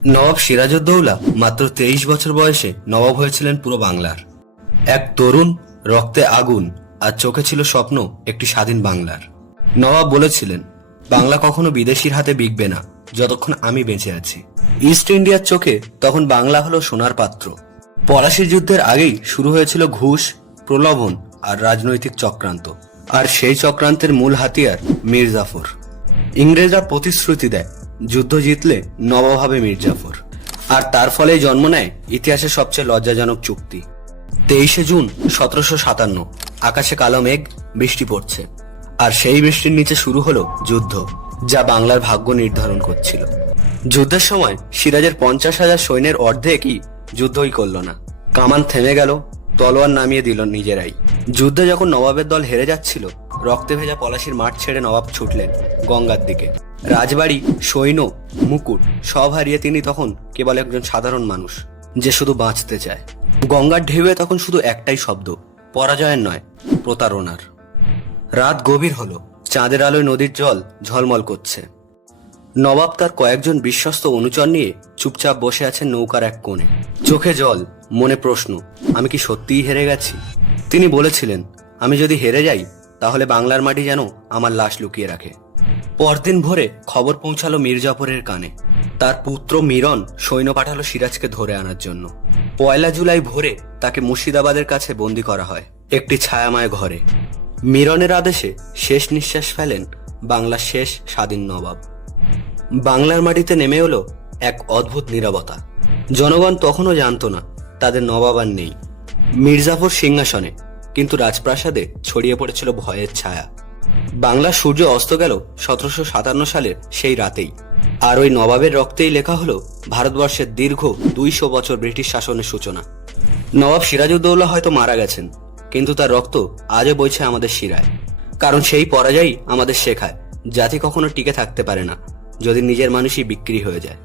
নবাব সিরাজউদ্দৌলা মাত্র 23 বছর বয়সে নবাব হয়েছিলেন পুরো বাংলার। এক তরুণ, রক্তে আগুন আর চোখে ছিল স্বপ্ন একটি স্বাধীন বাংলার। নবাব বলেছিলেন, বাংলা কখনো বিদেশির হাতে বিকবে না যতক্ষণ আমি বেঁচে আছি। ইস্ট ইন্ডিয়ার চোখে তখন বাংলা হলো সোনার পাত্র। পলাশির যুদ্ধের আগেই শুরু হয়েছিল ঘুষ, প্রলোভন আর রাজনৈতিক চক্রান্ত। আর সেই চক্রান্তের মূল হাতিয়ার মীর জাফর। ইংরেজরা প্রতিশ্রুতি দেয়, যুদ্ধ জিতলে নবাব হবে মীর জাফর। আর তার ফলেই জন্ম নেয় ইতিহাসের সবচেয়ে লজ্জাজনক চুক্তি। 23 জুন 1757, আকাশে কালো মেঘ, বৃষ্টি পড়ছে। আর সেই বৃষ্টির নিচে শুরু হলো যুদ্ধ, যা বাংলার ভাগ্য নির্ধারণ করছিল। যুদ্ধের সময় সিরাজের 50,000 সৈন্যের অর্ধেকই যুদ্ধই করল না। কামান থেমে গেল, তলোয়ার নামিয়ে দিল নিজেরাই। যুদ্ধে যখন নবাবের দল হেরে যাচ্ছিল, রক্তে ভেজা পলাশির মাঠ ছেড়ে নবাব ছুটলেন গঙ্গার দিকে। রাজবাড়ি, সৈন্য, মুকুট সব হারিয়ে তিনি তখন কেবল একজন সাধারণ মানুষ, যে শুধু বাঁচতে চায়। গঙ্গার ঢেউয়ে তখন শুধু একটাই শব্দ, পরাজয়ের নয়, প্রতারণার। রাত গভীর হলো, চাঁদের আলোয় নদীর জল ঝলমল করছে। নবাব তার কয়েকজন বিশ্বস্ত অনুচর নিয়ে চুপচাপ বসে আছেন নৌকার এক কোণে। চোখে জল, মনে প্রশ্ন, আমি কি সত্যিই হেরে গেছি? তিনি বলেছিলেন, আমি যদি হেরে যাই তাহলে বাংলার মাটি যেন আমার লাশ লুকিয়ে রাখে। পরদিন ভোরে খবর পৌঁছালো মীর জাফরের কানে। তার পুত্র মিরন সৈন্য পাঠালো সিরাজকে ধরে আনার জন্য। 1 জুলাই ভোরে তাকে মুর্শিদাবাদের কাছে বন্দী করা হয়, একটি ছায়াময় ঘরে। মিরনের আদেশে শেষ নিঃশ্বাস ফেলেন বাংলার শেষ স্বাধীন নবাব। বাংলার মাটিতে নেমে এলো এক অদ্ভুত নীরবতা। জনগণ তখনও জানতো না তাদের নবাব আর নেই। মীর জাফর সিংহাসনে, কিন্তু রাজপ্রাসাদে ছড়িয়ে পড়েছিল ভয়ের ছায়া। বাংলার সূর্য অস্ত গেল 1757 সালের সেই রাতেই। আর ওই নবাবের রক্তেই লেখা হলো ভারতবর্ষের দীর্ঘ 200 বছর ব্রিটিশ শাসনের সূচনা। নবাব সিরাজউদ্দৌলা হয়তো মারা গেছেন, কিন্তু তার রক্ত আজও বইছে আমাদের শিরায়। কারণ সেই পরাজয়ই আমাদের শেখায়, জাতি কখনো টিকে থাকতে পারে না যদি নিজের মানুষই বিক্রি হয়ে যায়।